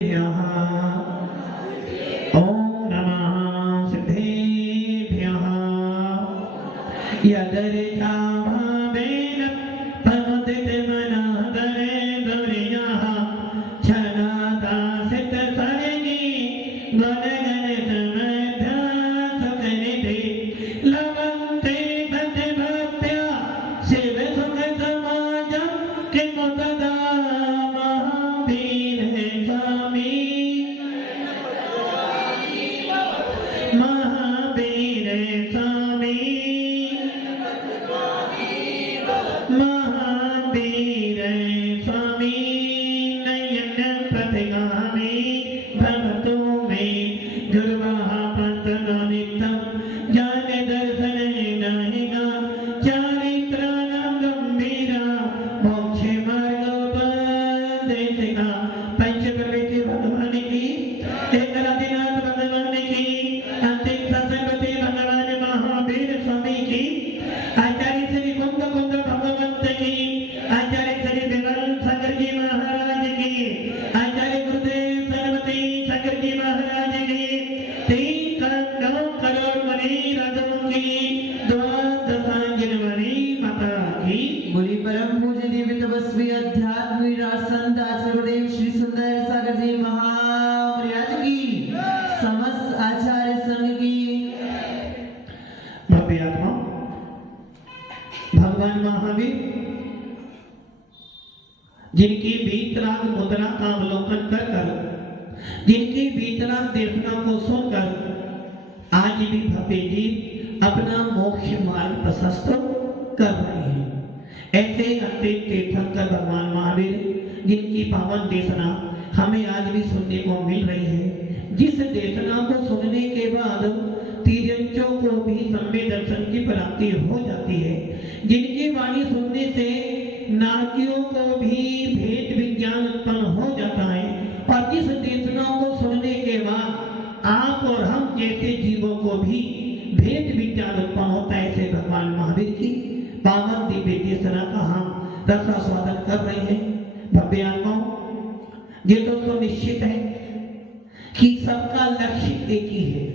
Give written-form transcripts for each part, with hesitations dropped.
ओम नमः सिद्धेभ्यः यदर्चाभावेन पवतितमनादरेन्द्रियः छनादासितसरणि गणगणितमध्यासकनिधि लभन्ते सतिभक्त्या शिवसुखसमाजं किमु तदा महावीर स्वामी महावीर स्वामी महावीर स्वामी नयन प्रतिगामी भवतु मे गुरुवाह पंथनो नित्यं ज्ञान दर्शन नाहिका चारित्राणां गंभीरा मोक्ष मार्गोपदेशिका पंचप्रवृत्ति भगवान की एकनाथनाथ भगवान की अंतिम सत्संगति भगवान महावीर स्वामी की आचार्य श्री कुंद कुंद भगवंत की आचार्य श्री विमल शंकर जी महाराज की आचार्य गुरुदेव सरस्वती शंकर जी महाराज की 3 करोड़ मणि राजों की द्वादशांजन मणि माता की बोली परम पूज्य दिव्य तपस्वी अध्यात्म राजसंत आचार्यदेव श्री सुंदर सागर जी महाराज की समस्त आचार्य संघ की भव्य आत्मा भगवान महावीर जिनकी वीतराग मुद्रा का अवलोकन कर जिनकी वीतराग देवता को सुनकर आज भी भव्य जी अपना मोक्ष मार्ग प्रशस्त कर रहे हैं। ऐसे अंतिम तीर्थंकर भगवान महावीर जिनकी पावन देशना हमें आज भी सुनने को मिल रही है, जिस देशना को सुनने के बाद तिर्यंचों को भी सम्य दर्शन की प्राप्ति हो जाती है, जिनकी वाणी सुनने से नागियों को भी भेद विज्ञान उत्पन्न हो जाता है, और जिस देशना को सुनने के बाद आप और हम जैसे जीवों को भी भेद विज्ञान उत्पन्न होता है, ऐसे भगवान महावीर की पावन दिव्य देशना का हम रसास्वादन कर रहे हैं। भव्य आत्माओं, ये दोस्तों निश्चित है कि सबका लक्ष्य एक ही है।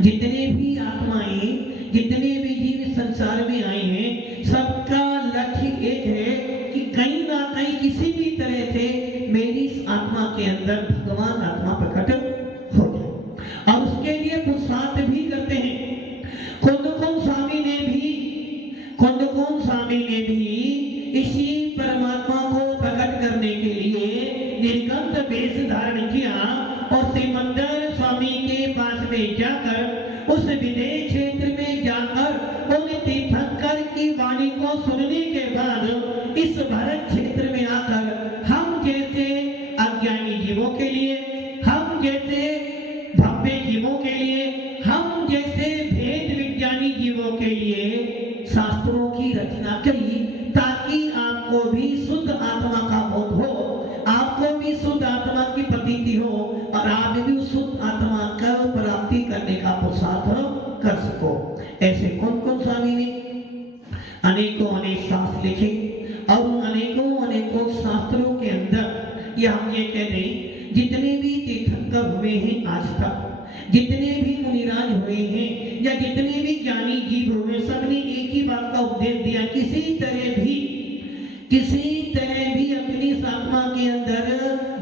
जितने भी आत्माएं, जितने भी जीव संसार में आए हैं, सबका लक्ष्य एक है कि कहीं ना कहीं किसी भी तरह से मेरी इस आत्मा के अंदर भगवान आत्मा प्रकट हो जाए, और उसके लिए पुरुषार्थ भी करते हैं। कुंदकुंद स्वामी ने भी इसी परमात्मा को प्रकट करने के लिए निर्गंध वेश धारण किया, और सिमंदर स्वामी के पास में जाकर उस विदेश क्षेत्र में जाकर उन तीर्थंकर की वाणी को सुनने के बाद इस भारत क्षेत्र में आकर हम जैसे अज्ञानी जीवों के लिए, हम जैसे भव्य जीवों के लिए, हम जैसे भेद विज्ञानी जीवों के लिए शास्त्रों की रचना करी, ताकि आपको भी शुद्ध आत्मा का बोध हो, आपको भी शुद्ध आत्मा की प्रतीति हो, और आप भी उस शुद्ध आत्मा का प्राप्ति करने का पुरुषार्थ कर सको। ऐसे कौन कौन स्वामी ने अनेकों अनेक शास्त्र लिखे, और उन अनेकों शास्त्रों के अंदर ये हम ये कह दें, जितने भी तीर्थंकर हुए हैं आज तक, जितने भी मुनिराज हुए हैं, या जितने भी ज्ञानी जीव हुए, सबने एक ही बात का उपदेश दिया, किसी तरह भी अपनी इस आत्मा के अंदर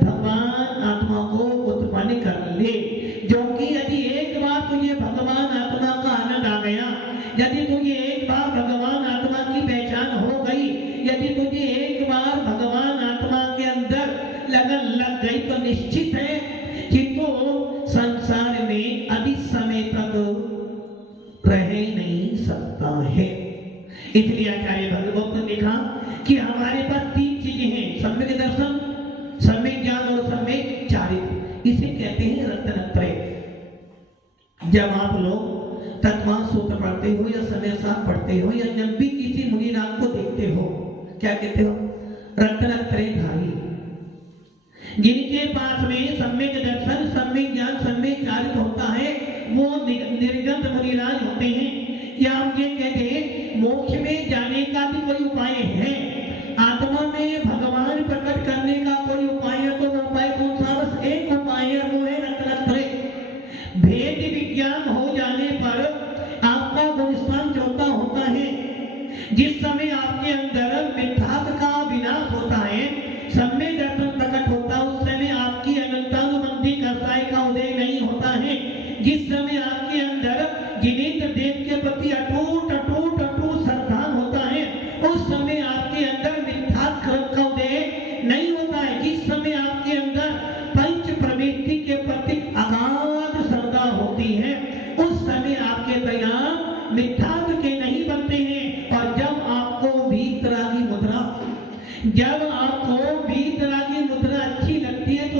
भगवान आत्मा को उत्पन्न कर ले। जो कि यदि एक बार तुझे भगवान आत्मा का आनंद आ गया, यदि तुझे एक बार भगवान आत्मा की पहचान हो गई, यदि तुझे एक बार भगवान आत्मा के अंदर लगन लग गई, तो निश्चित है कि तू संसार में अधिक समय तक रह नहीं सकता है। इसलिए आचार्य भगवत ने लिखा कि हमारे पास 3 चीजें हैं, सम्यक दर्शन, सम्यक ज्ञान और सम्यक चारित्र। इसे कहते हैं रत्नत्रय। जब आप लोग तत्वान सूत्र पढ़ते हो, या समय साथ पढ़ते हो, या जब भी किसी मुनिनाथ को देखते हो, क्या कहते हो? रत्नत्रयधारी। जिनके पास में सम्यक दर्शन, सम्यक ज्ञान, सम्यक चारित्र होता है, वो निर्गंध मुनिराज होते हैं। या हम ये कहते हैं मोक्ष में जाने का भी कोई उपाय है, आत्मा में भगवान प्रकट करने का कोई उपाय है, तो वो उपाय कौन सा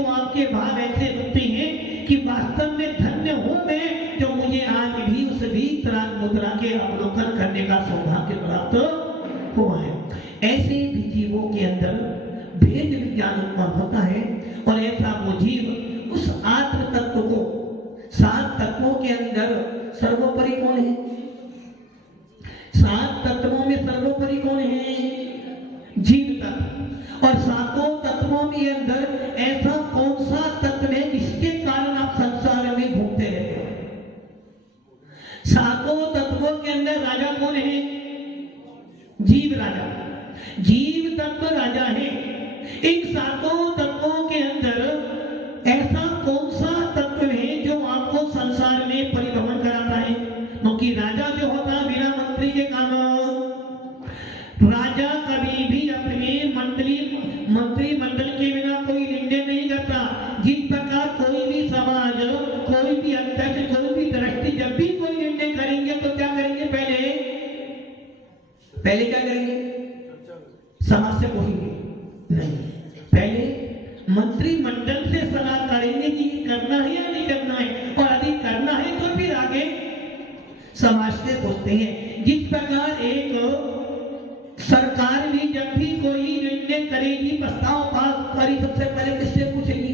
तो आपके भाव ऐसे होते हैं कि वास्तव में धन्य हूं मैं जो मुझे आज भी उस वीतराग मुद्रा के अवलोकन करने का सौभाग्य प्राप्त हुआ है। ऐसे भी जीवों के अंदर भेद विज्ञान उत्पन्न होता है और ऐसा वो जीव उस आत्म तत्व को, सात तत्वों के अंदर सर्वोपरि कौन है? सात तत्वों में सर्वोपरि कौन है? जीव तत्व। और सातों तत्वों के अंदर ऐसा कौन सा तत्व है जिसके कारण आप संसार में घूमते रहते हो? सातों तत्वों के अंदर राजा कौन है? जीव राजा। जीव तत्व राजा है। इन सातों तत्वों के अंदर ऐसा कौन सा तत्व है जो आपको संसार में परिभ्रमण कराता है? क्योंकि राजा जो होता है बिना मंत्री के काम, राजा कभी भी अपने मंत्रिमंडल के बिना कोई निर्णय नहीं करता। जिस प्रकार कोई भी समाज, कोई भी अध्यक्ष, कोई भी दृष्टि जब भी कोई निर्णय करेंगे तो क्या करेंगे? पहले क्या करेंगे? समाज से पूछेंगे? नहीं, पहले मंत्रिमंडल से सलाह करेंगे कि करना है या नहीं करना है, और यदि करना है तो फिर आगे समाज से पूछते हैं। जिस प्रकार एक सरकार भी जब भी कोई निर्णय करेगी, प्रस्ताव पास करी, सबसे पहले किससे पूछेगी?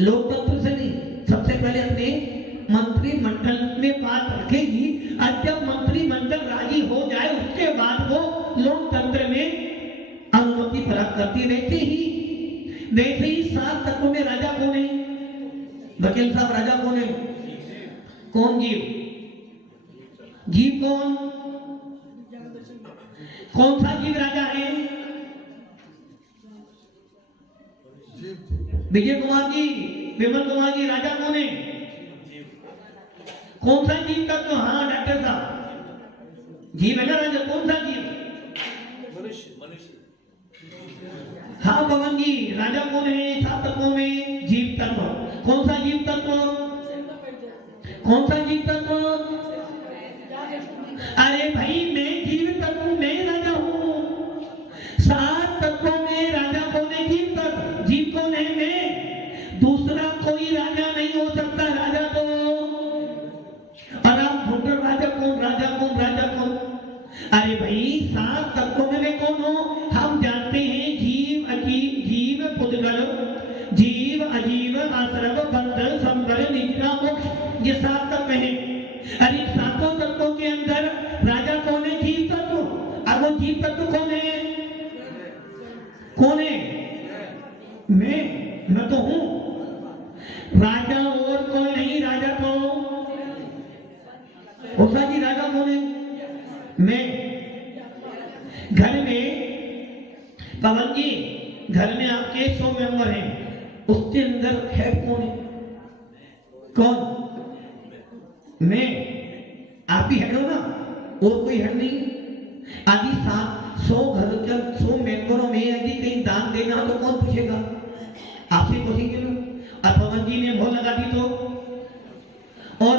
लोकतंत्र से नहीं, सबसे पहले अपने मंत्रिमंडल में बात रखेगी। और जब मंत्रिमंडल राजी हो जाए उसके बाद वो लोकतंत्र में अनुमति प्राप्त करती रहती ही। वैसे ही सात तत्वों में राजा कौन है? वकील साहब, राजा कौन है? कौन? जीव। जीव कौन? कौन सा जीव राजा है? विजय कुमार जी, विमल कुमार जी, राजा कौन है? कौन सा जीव तत्व? हाँ डॉक्टर साहब, जीव है ना राजा। कौन सा जीव? हाँ पवन जी, राजा कौन है सात तत्वों में? जीव तत्व। कौन सा जीव तत्व? कौन सा जीव तत्व? अरे भाई, मैं जीव तत्व, मैं राजा हूं। सात तत्वों में राजा कौन है? जीव तत्व। जीव कौन है? मैं। दूसरा कोई राजा नहीं हो सकता। राजा तो, और आप ढूंढ राजा कौन? राजा कौन? राजा कौन? अरे भाई, सात तत्वों में मैं कौन हूं? हम जानते हैं जीव, अजीव, जीव पुद्गल, जीव अजीव, आश्रव, बंध, संवर, निद्रा, मोक्ष, ये सात तत्व हैं। अरे सातों तत्वों के अंदर राजा कौन है? जीव तत्व। और वो जीव तत्व कौन है? कौन है? मैं तो हूं राजा, और कोई नहीं। राजा तो ओसा जी, राजा कौन है? मैं। घर में पवन जी, घर में आपके 100 मेंबर हैं, उसके अंदर हेड कौन है? कौन? मैं। आप ही हेड हो ना, और कोई हेड नहीं। आदि 100 घर के 100 मेंबरों में यदि कहीं दान देना हो तो कौन पूछेगा? आपसे पूछेंगे लोग। और पवन जी ने मोहर लगा दी तो, और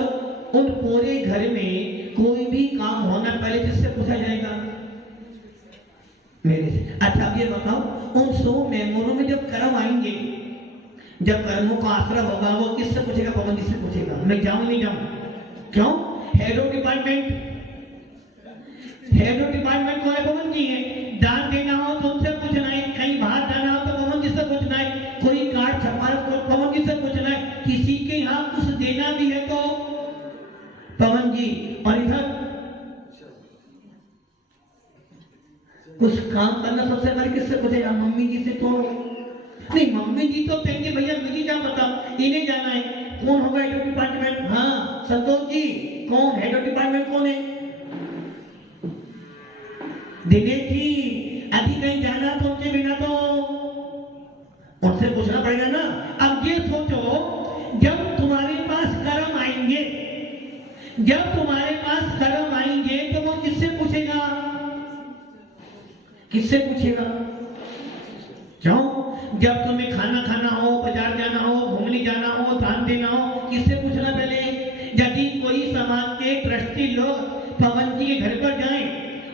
उन पूरे घर में कोई भी काम होना पहले किससे पूछा जाएगा? मेरे से। अच्छा, अब ये बताओ, उन 100 मेंबरों में जब कर्म आएंगे, जब कर्मों का आश्रय होगा, वो किससे पूछेगा? पवन जी से पूछेगा। मैं जाऊं नहीं जाऊं? क्यों? Head of department. Head of department कौन है? पवन जी है। दान देना हो तो उनसे पूछना है, कहीं बाहर जाना हो तो पवन जी से पूछना है, कोई कार्ड छपवाना तो पवन जी से पूछना है, किसी के यहाँ कुछ देना भी है तो पवन जी। और इधर कुछ काम करना सबसे पहले किससे पूछेगा? मम्मी जी से तो नहीं। मम्मी जी तो कहेंगे भैया मुझे क्या पता, इन्हें जाना है। कौन होगा हेड ऑफ डिपार्टमेंट? हाँ संतोष जी, कौन हेड ऑफ डिपार्टमेंट? कौन है? दिनेश जी। यदि कहीं जाना तो उनके बिना तो उनसे पूछना पड़ेगा ना। अब ये सोचो, जब तुम्हारे पास कर्म आएंगे, जब तुम्हारे पास कर्म आएंगे तो वो किससे पूछेगा? किससे पूछेगा? क्यों? जब तुम्हें खाना खाना हो, बाजार जाना हो, घूमने जाना हो, दान देना हो, किससे पूछना पहले? यदि कोई समाज के ट्रस्टी लोग पवन जी के घर पर जाएं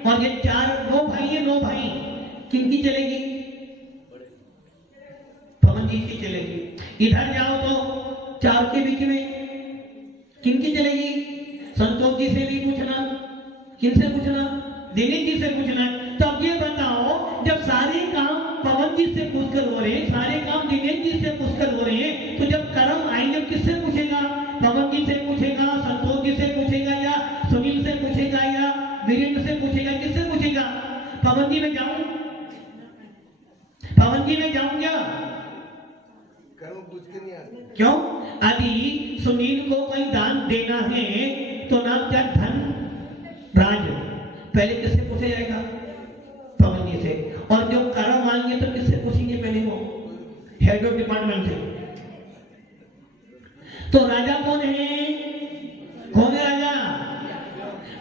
और ये 9 भाई, किनकी चलेगी? पवन जी की चलेगी। इधर जाओ तो चार के बीच में किनकी चलेगी? संतोष जी से नहीं पूछना, किनसे पूछना? दिनेश जी से पूछना। तो अब ये बताओ, जब सारे काम पवन जी से पूछकर हो रहे हैं, सारे काम दिनेश जी से पूछकर हो रहे हैं, तो जब कर्म आएंगे किससे पूछेगा? पवन जी से पूछेगा, संतोष जी से पूछेगा, या सुनील से पूछेगा, या वीरेंद्र से पूछेगा? किससे पूछेगा? पवन जी में जाऊं? पवन जी में जाऊं क्या? क्यों? यदि सुनील को कोई दान देना है तो नाम क्या? धन राज। पहले किससे पूछा जाएगा? पवन जी से। और जो कर्म मांगे तो किससे पूछेंगे? पहले वो हेड ऑफ डिपार्टमेंट से। तो राजा कौन है? कौन है राजा?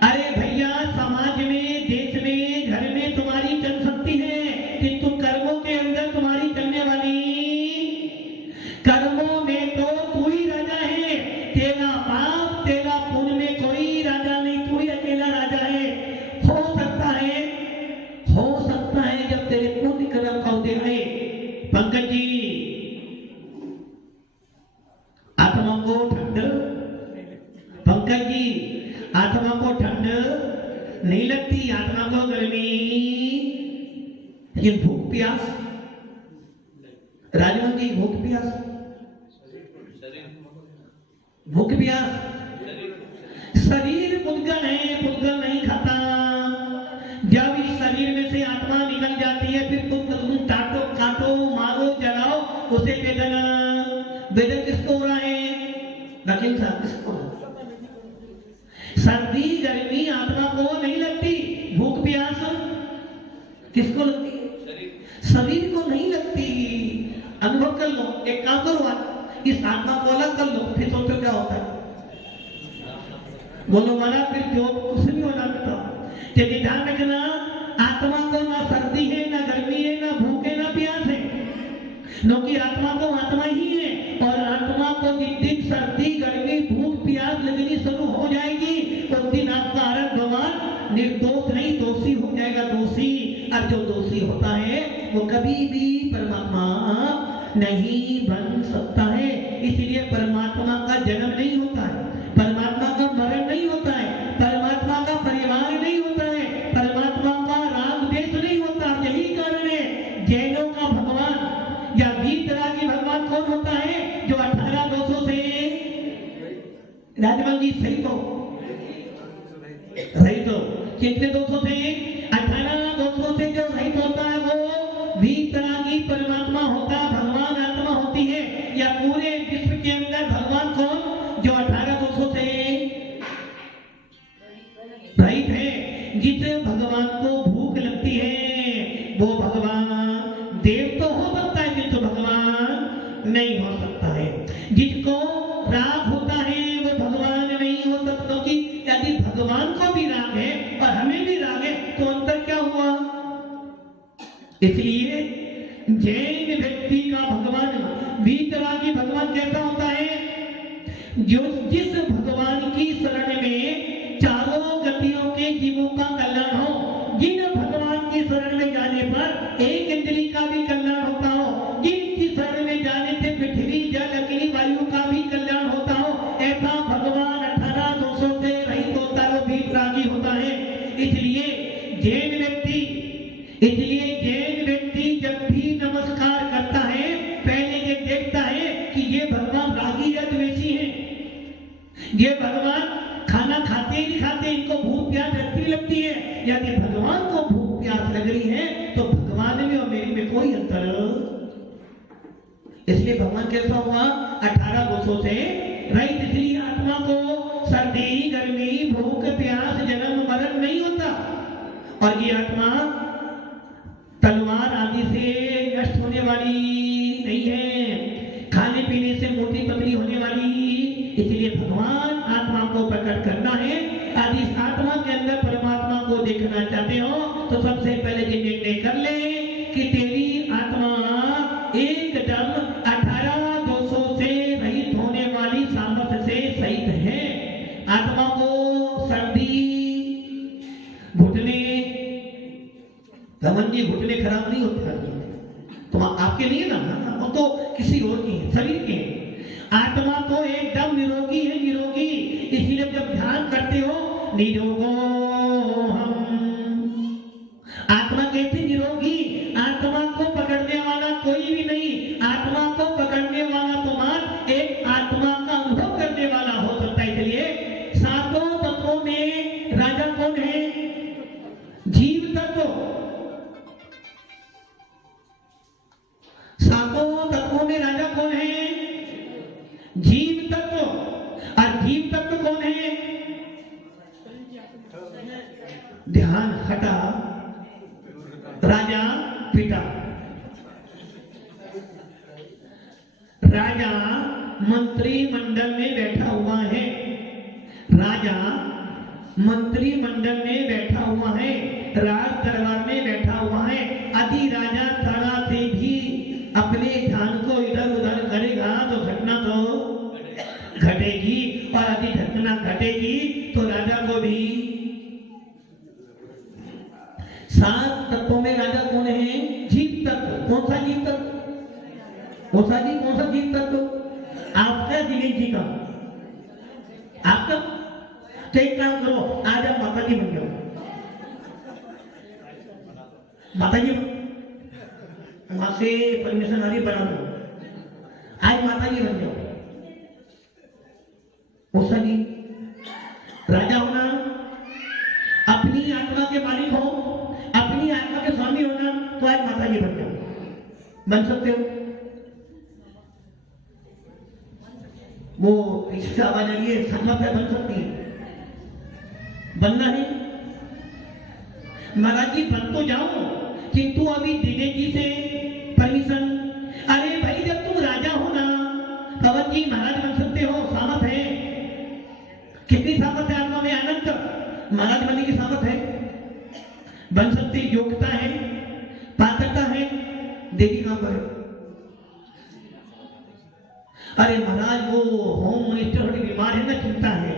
अरे भैया, समाज में, देश में, घर में तुम्हारी जनशक्ति है, किंतु कर्मों के अंदर तुम्हारी चलने वाली, कर्मों में तो तू ही राजा है। तेरा पाप तेरा पुण्य में कोई राजा नहीं, तू ही अकेला राजा है। हो सकता है जब तेरे पुण्य कर्म का उदय आए। पंकज जी, आत्मा को ठंड, पंकज जी, आत्मा को ठंड नहीं लगती, आत्मा को गर्मी, लेकिन भूख प्यास, राजवन जी, भूख प्यास, भूख प्यास, शरीर पुद्गल है, पुद्गल नहीं खाता। जब इस शरीर में से आत्मा निकल जाती है, फिर तुम काटो, काटो, मारो, जलाओ, उसे वेदना। वेदना किसको हो रहा है? वकील साहब, किसको? सर्दी गर्मी आत्मा को नहीं लगती, भूख प्यास किसको लगती? शरीर को नहीं लगती। अनुभव कर लो। एक काम करो, आज इस आत्मा को अलग कर लो, फिर सोचो क्या होता है। बोलो माना, फिर जो कुछ नहीं होना था। यदि ध्यान रखना, आत्मा को ना सर्दी है, ना गर्मी है, ना भूख है, ना प्यास है, क्योंकि आत्मा तो आत्मा ही है। और आत्मा को जिस दिन सर्दी गर्मी भूख प्यास लगनी शुरू हो जाएगी, उस दिन आपका आरंभ भगवान निर्दोष नहीं, दोषी हो जाएगा, दोषी। अब जो दोषी होता है वो कभी भी परमात्मा नहीं बन सकता है। इसलिए परमात्मा का जन्म नहीं होता है, परमात्मा का मरण नहीं होता है, परमात्मा का परिवार नहीं होता है, परमात्मा का राग द्वेष नहीं होता। यही कारण है जैनों का भगवान या वीतरागी भगवान कौन होता है? जो 18 दोषों से, राजमल जी सही तो, सही तो, कितने दोषों से? 18 दोषों से जो रहित होता है वो वीतरागी परमात्मा होता है, भगवान आत्मा होती है। या पूरे विश्व के अंदर भगवान कौन? जो 18 दोषों से रहित है। जिस भगवान को भूख लगती है वो भगवान देव तो हो सकता है, किंतु भगवान नहीं हो सकता है। जिसको राग होता है वो भगवान नहीं हो सकता, क्योंकि यदि भगवान को भी राग है और हमें भी राग है तो अंतर क्या हुआ? इसलिए जैन व्यक्ति का भगवान, वीतरागी भगवान कैसा होता है? जो जिस भगवान की शरण में चारों गतियों के जीवों का कल्याण हो, जिन भगवान की शरण में जाने पर एक इंद्रिय का भी कल्याण होता हो, जिनकी शरण में जाने से पृथ्वी जल अग्नि वायु का भी कल्याण होता हो, ऐसा भगवान 18 दोषों से रहित होता है, वो वीतरागी होता है। इसलिए जैन व्यक्ति जब भी नमस्कार करता है, पहले ये देखता है कि ये भगवान रागी या द्वेषी है। ये भगवान खाना खाते ही नहीं खाते, इनको भूख प्यास लगती है। यदि भगवान को भूख प्यास लग रही है तो भगवान में और मेरी में कोई अंतर। इसलिए भगवान कैसा हुआ? 18 दोषों से रहित। इसलिए आत्मा को सर्दी गर्मी भूख प्यास जन्म मरण नहीं होता। और ये आत्मा तलवार आदि से नष्ट होने वाली नहीं है, खाने पीने से मोटी पतली होने वाली। इसलिए भगवान आत्मा को प्रकट करना है। यदि इस आत्मा के अंदर परमात्मा को देखना चाहते हो तो सबसे पहले ये निर्णय कर ले कि तेरी आत्मा एकदम 18 दोषों से रहित होने वाली सामर्थ्य से सहित है। आत्मा को सर्दी घुटने, घुटने खराब नहीं होते, तो आपके लिए ना, वो तो किसी और की है, शरीर की है। आत्मा तो एकदम निरोगी है, निरोगी। इसीलिए जब ध्यान करते हो निरोगो हम, आत्मा कैसी निरोगी? आत्मा को पकड़ने वाला कोई भी नहीं। आत्मा को पकड़ने वाला तो मात्र एक आत्मा का अनुभव करने वाला हो सकता है। इसलिए सातों तत्वों में राजा कौन है? जीव तत्व। सातों तत्वों में राजा कौन है? जीव तत्व। और जीव तत्व कौन है? ध्यान हटा, राजा पिता। राजा मंत्रिमंडल में बैठा हुआ है, राजा मंत्रिमंडल में बैठा हुआ है, राज दरबार में बैठा हुआ है। यदि राजा थोड़ा से भी अपने ध्यान को इधर उधर करेगा तो घटना तो घटेगी, और यदि घटना घटेगी तो राजा को भी। सात तत्वों में राजा कौन है? जीव तत्व। कौन सा जीव तत्व? कौन सा जीव तत्व? आपका, दिनेश जी का, आपका। तो एक काम करो, आज आप माता जी बन जाओ। माता जी वहां से परमिशन आ रही, बना दो। आज माता जी बन जाओ। उषा जी, राजा होना, अपनी आत्मा के मालिक हो, अपनी आत्मा के स्वामी होना, तो आज माता जी बन जाओ। बन सकते हो? वो इससे आवाज आ रही है, सम्मत है, बन सकती है? बनना है? महाराज जी बन तो जाओ, किंतु अभी दिनेश जी से परमिशन। अरे भाई, जब तुम राजा हो ना, पवन जी महाराज बन सकते हो, सामर्थ है। कितनी सामर्थ है आत्मा में? अनंत। महाराज बनने की सामर्थ है, बन सकती, योग्यता है, पात्रता है। देखिए कहां पर है। अरे महाराज, वो होम मिनिस्टर थोड़ी बीमार है ना, चिंता है।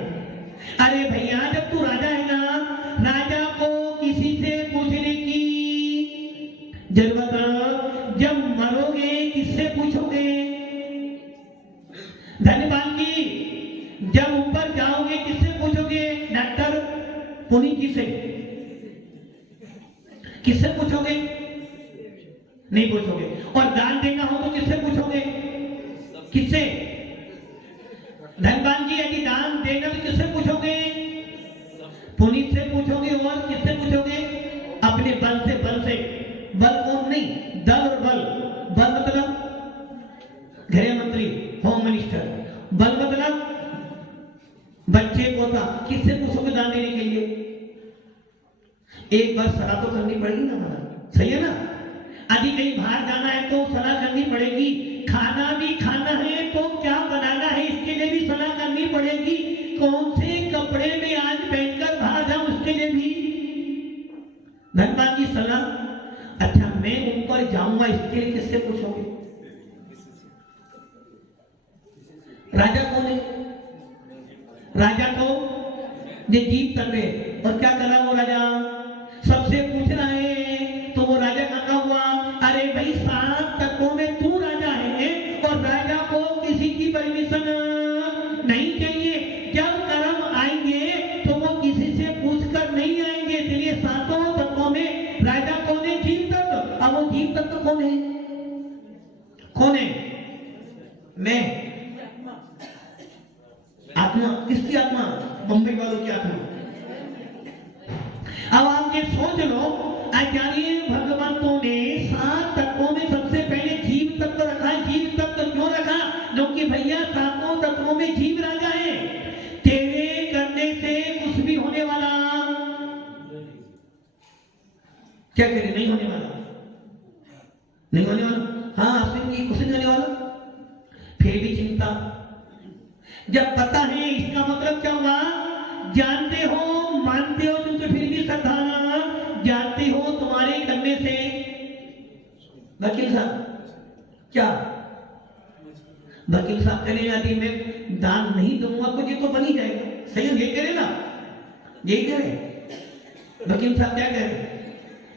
अरे भैया, जब तू राजा है ना, राजा को किसी से पूछने की जरूरत। जब मरोगे किससे पूछोगे? धन्यवाद जी, जब ऊपर जाओगे किससे पूछोगे? डॉक्टर पुनीत जी से। किससे पूछोगे? नहीं पूछोगे। और दान देना हो तो किससे पूछोगे? किससे? धनवान जी, यदि दान देना तो किससे पूछोगे? पुनीत से पूछोगे। और किससे पूछोगे? अपने बल से। बल से, बल कौन नहीं, दल और बल। बल मतलब गृह मंत्री, होम मिनिस्टर। बल मतलब बच्चे, पोता। किससे पूछोगे दान देने के लिए? एक बार सलाह तो करनी पड़ेगी ना महाराज, सही है ना? यदि कहीं बाहर जाना है तो सलाह करनी पड़ेगी। खाना भी खाना है तो क्या बनाना है, इसके लिए भी सलाह करनी पड़ेगी। कौन से कपड़े में आज पहनकर बाहर जाऊं, उसके लिए भी धनबाद की सलाह। अच्छा, मैं ऊपर जाऊंगा, इसके लिए किससे पूछोगे? राजा कौन है? राजा तो ये जीव तत्व है। और क्या कर रहा वो राजा? सबसे पूछ रहा है, तो वो राजा कहा हुआ। अरे भाई, सात तत्वों में तू राजा है, और राजा को किसी की परमिशन नहीं चाहिए। जब कर्म आएंगे तो वो किसी से पूछकर नहीं आएंगे। इसलिए सातों तत्वों में राजा कौन है? जीव तत्व। अब वो जीव तत्व कौन है? कौन है? मैं, आत्मा। किसकी आत्मा? बम्बई वालों की आत्मा। अब आप ये सोच लो, आचार्य भगवंतों ने सात तत्वों में सबसे पहले जीव तत्व रखा। जीव तत्व क्यों रखा? क्योंकि भैया सातों तत्वों में जीव राजा है। तेरे करने से कुछ भी होने वाला क्या करे? नहीं होने वाला, नहीं होने वाला। हाँ, अश्विन जी, कुछ नहीं होने वाला। फिर भी चिंता। जब पता है, इसका मतलब क्या हुआ? जानते हो, मानते हो तुम, तो फिर भी श्रद्धा। जानते हो तुम्हारे करने से। वकील साहब, क्या वकील साहब कह रहे यदि मैं दान नहीं दूंगा तो ये तो बन ही जाएगा। सही है, यही कह रहे ना, यही कह रहे वकील साहब। क्या कह रहे?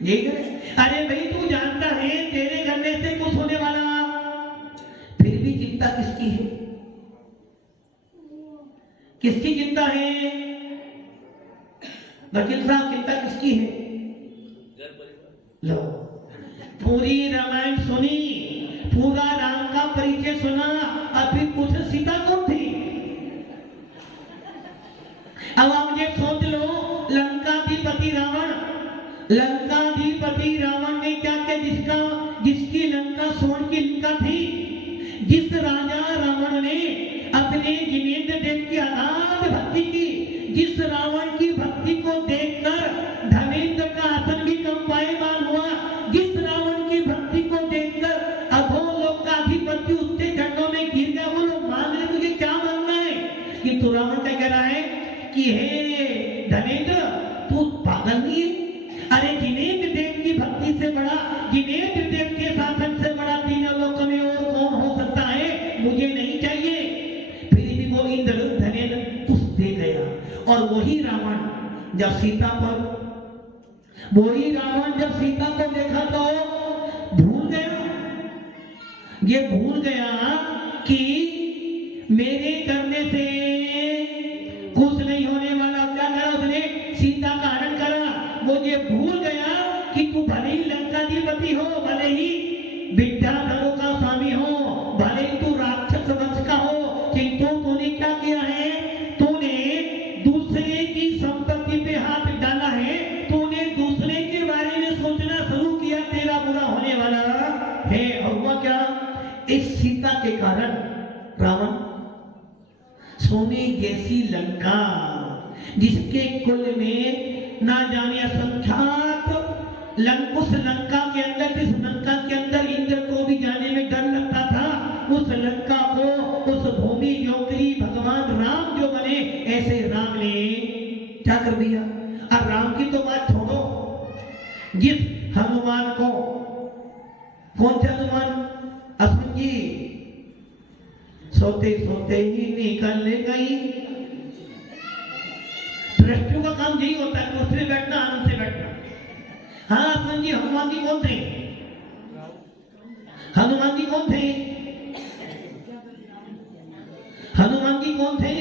यही कह रहे। अरे भाई, तू जानता है तेरे करने से कुछ होने वाला, फिर भी चिंता किसकी है? किसकी चिंता है? वकील साहब, चिंता किसकी है? लो, पूरी रामायण सुनी, पूरा राम का परिचय सुना, अब फिर पूछे सीता कौन थी? अब आप ये सोच लो, लंकाधिपति रावण, लंकाधिपति रावण ने क्या किया? जिसकी लंका सोने की लंका थी, जिस राजा रावण ने अपने जिनेंद्र देव की अनाथ भक्ति की, जिस रावण की भक्ति को देखकर धर्मेंद्र का आसन भी कंपायमान हुआ, जिस रावण की भक्ति को देखकर अधोलोक का अधिपति उसके चरणों में गिर गया, वो लोग मान रहे तुझे क्या मानना है? कि तू रावण क्या कह रहा है कि हे धर्मेंद्र, तू पागल नहीं है? अरे जिनेंद्र देव की भक्ति से बड़ा, जिनेंद्र देव के शासन से बड़ा तीनों लोक में और कौन हो सकता है? मुझे नहीं चाहिए। फिर भी वो इंद्र धनेन्द्र कुछ दे गया। और वही रावण जब सीता को देखा तो भूल गया, ये भूल गया कि मेरे करने से कुछ नहीं होने वाला। क्या करा उसने? सीता का हरण करा। वो ये भूल गया कि तू भले ही लंकाधिपति हो, भले ही विद्याधरों का स्वामी हो, भले ही तू राक्षस वंश का हो, किंतु तूने क्या किया है? तूने दूसरे की संपत्ति पे हाथ डाला है, तूने दूसरे के बारे में सोचना शुरू किया, तेरा बुरा होने वाला है। और हुआ क्या? इस सीता के कारण रावण सोने जैसी लंका, जिसके कुल में ना जाने असंख्यात उस लंका के अंदर, जिस लंका के अंदर इंद्र को भी जाने में डर लगता था, उस लंका को, उस भूमि योगी भगवान राम जो बने, ऐसे राम ने क्या कर दिया? अब राम की तो बात छोड़ो, जिस हनुमान को, कौन से हनुमान? अश्विन जी, सोते सोते ही निकल गई। दृष्टियों का काम यही होता है, कुर्सी में बैठना, आनंद से बैठना। हाँ अश्विन जी, हनुमान जी कौन थे? हनुमान जी कौन थे? हनुमान जी कौन थे?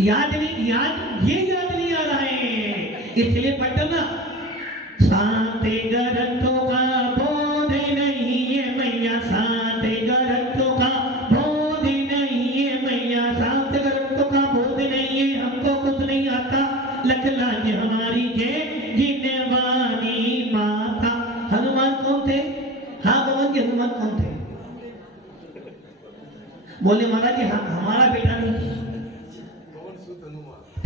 याद नहीं आ रहा है, इसलिए पढ़ना। शांति ग्रंथों का बोध नहीं है मैया, शांति ग्रंथों का बोध नहीं है मैया, शांति ग्रंथों का बोध नहीं है, हमको कुछ नहीं आता, लखलाज हमारी जय जिनवानी माता। हनुमान कौन थे? हाँ भगवान जी, हनुमान कौन थे? बोले महाराज जी, हाँ हमारा बेटा नहीं,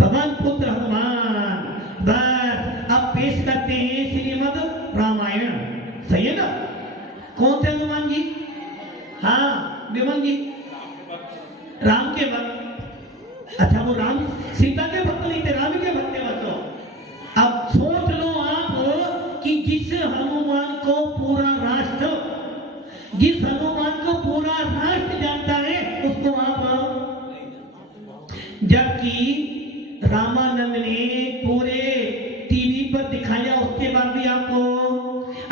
पवन पुत्र हनुमान। बस अब पेश करते हैं श्रीमद् रामायण, सही है ना? कौन थे हनुमान जी? हाँ विमल जी, राम के भक्त। अच्छा, वो राम सीता के भक्त नहीं थे, राम के भक्त थे। बच्चों अब सोच लो आप कि जिस हनुमान को पूरा राष्ट्र, जिस हनुमान को पूरा राष्ट्र जानता है, उसको आप, जबकि रामानंद ने पूरे टीवी पर दिखाया, उसके बाद भी आपको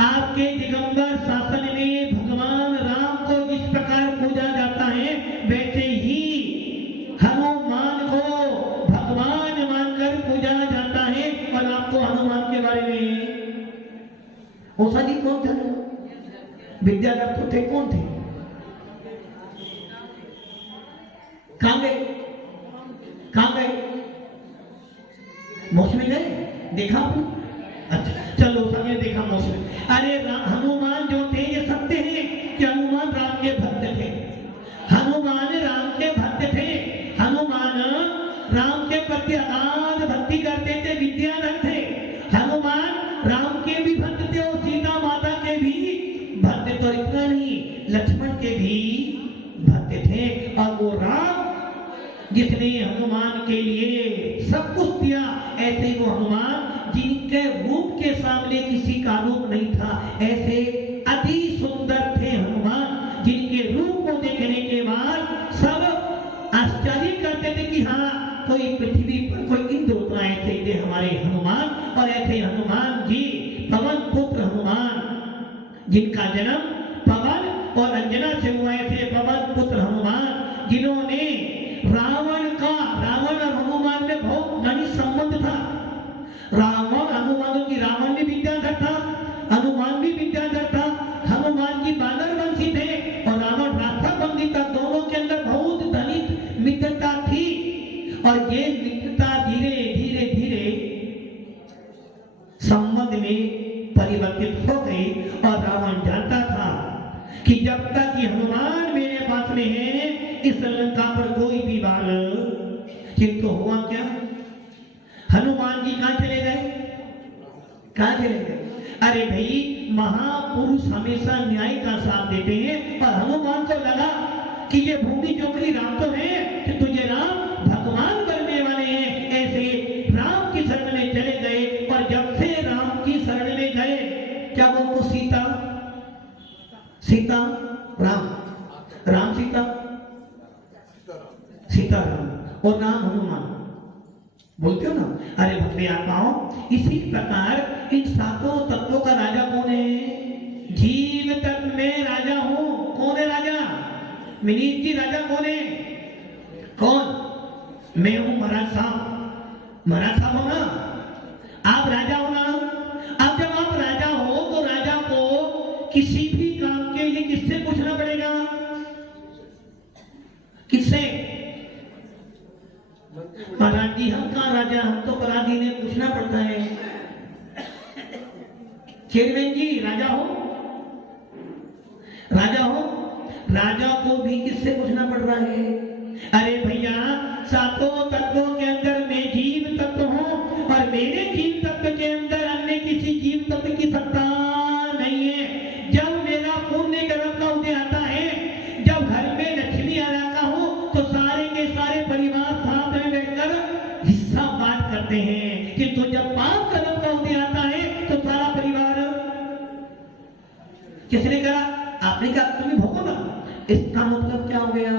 आपके दिगंबर शासन में भगवान राम को जिस प्रकार पूजा जाता है, वैसे ही हनुमान को भगवान मानकर पूजा जाता है। और आपको हनुमान के बारे में उषा जी कौन थे? विद्याधर थे। कौन थे? कहां गए? मौसमी गए? देखा आपने? अच्छा चलो, सबने देखा मौसमी। अरे हनुमान जो थे, ये सत्य है कि हनुमान राम के भक्त थे। हनुमान राम के भक्त थे। हनुमान राम के प्रति अगाध भक्ति करते थे, विद्याधर थे। हनुमान राम के भी भक्त थे और सीता माता के भी भक्त। तो इतना नहीं, लक्ष्मण के भी भक्त थे। और वो राम जिसने हनुमान के लिए सब कुछ दिया, ऐसे वो हनुमान जिनके रूप के सामने किसी का रूप नहीं था, ऐसे अति सुंदर थे हनुमान, जिनके रूप को देखने के बाद सब आश्चर्य करते थे कि हाँ, कोई पृथ्वी पर कोई इंद्र उतना ऐसे थे हमारे हनुमान। और ऐसे हनुमान जी, पवन पुत्र हनुमान, जिनका जन्म पवन और अंजना से हुआ थे पवन पुत्र हनुमान, जिन्होंने रावण और हनुमान में बहुत घनिष्ठ संबंध था। रावण हनुमान की रावण भी विद्याधर था, हनुमान भी विद्याधर था। हनुमान जी बानर वंशी थे और रावण रास्ता बंदी था। दोनों के अंदर बहुत घनिष्ठ मित्रता थी और ये मित्रता धीरे धीरे धीरे संबंध में परिवर्तित हो गई और रावण जानता था कि जब तक ये हनुमान मेरे पास में है इस लंका पर कोई भी बाल। किंतु हुआ क्या, हनुमान जी कहां चले गए, कहां चले गए? अरे भाई महापुरुष हमेशा न्याय का साथ देते हैं और हनुमान को लगा कि ये भूमि जोकरी राम तो है कि तुझे राम भगवान बनने वाले हैं। ऐसे राम की शरण में चले गए और जब से राम की शरण में गए, क्या वो सीता राम सीता राम और राम हनुमान बोलते हो ना। अरे भक्ति आत्माओं, इसी प्रकार इन सातों तत्वों का राजा कौन है? जीव तत्व में राजा हूं। कौन है राजा? विनीत जी राजा कौन है? कौन? मैं हूं महाराज साहब हो ना, आप राजा हो ना। अब जब आप राजा हो तो राजा को किसी भी काम के लिए किससे पूछना पड़ेगा? किससे? महाराज जी हम कहाँ राजा, हम तो पराधी ने पूछना पड़ता है। चेयरमैन जी राजा हो, राजा को भी किससे पूछना पड़ रहा है? अरे भैया सातों तत्वों के अंदर मैं जीव तत्व हूं और मेरे जीव तत्व के अंदर अन्य किसी जीव तत्व की सत्ता नहीं है। जब मेरा पुण्य कर्म का उदय आता है, जब घर में लक्ष्मी आया हूं तो सारे के सारे परिवार साथ में बैठकर हिस्सा बांट करते हैं, किंतु जब पाप कर्म का उदय आता है तो सारा परिवार किसने कहा? आपने कहा तुम्हें भोगो ना। इसका मतलब क्या हो गया?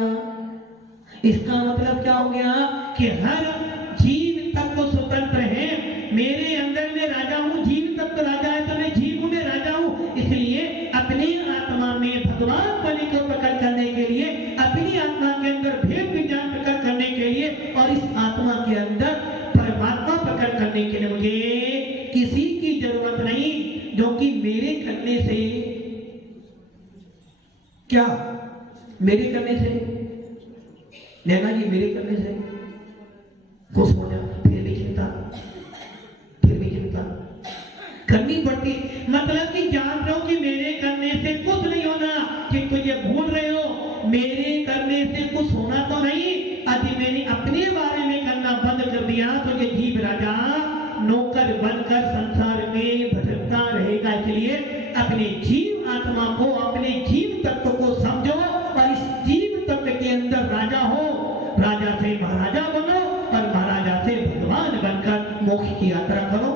इसका मतलब क्या हो गया कि हर जीव तत्व स्वतंत्र है। मेरे अंदर में राजा हूं, जीव तत्व राजा है तो मैं जीव हूं, मैं राजा हूं। इसलिए अपनी आत्मा में भगवान पद को प्रकट करने के लिए, अपनी आत्मा के अंदर भेद विज्ञान प्रकट करने के लिए और इस आत्मा के अंदर परमात्मा प्रकट करने के लिए मुझे किसी की जरूरत नहीं, जो कि मेरे करने से, क्या मेरे करने से, नैना जी मेरे करने से खुश हो जा, फिर भी चिंता करनी पड़ती। मतलब कि जान रहे हो कि मेरे करने से कुछ नहीं होना, कि तुझे भूल रहे हो मेरे करने से कुछ होना तो नहीं। यदि मैंने अपने बारे में करना बंद कर दिया तो ये जीव राजा नौकर बनकर संसार में भटकता रहेगा। इसलिए अपने जीव आत्मा को, अपने जीव तत्व को समझो और इस जीव तत्व के अंदर राजा हो। राजा से महाराजा बनो और महाराजा से भगवान बनकर मोक्ष की यात्रा करो।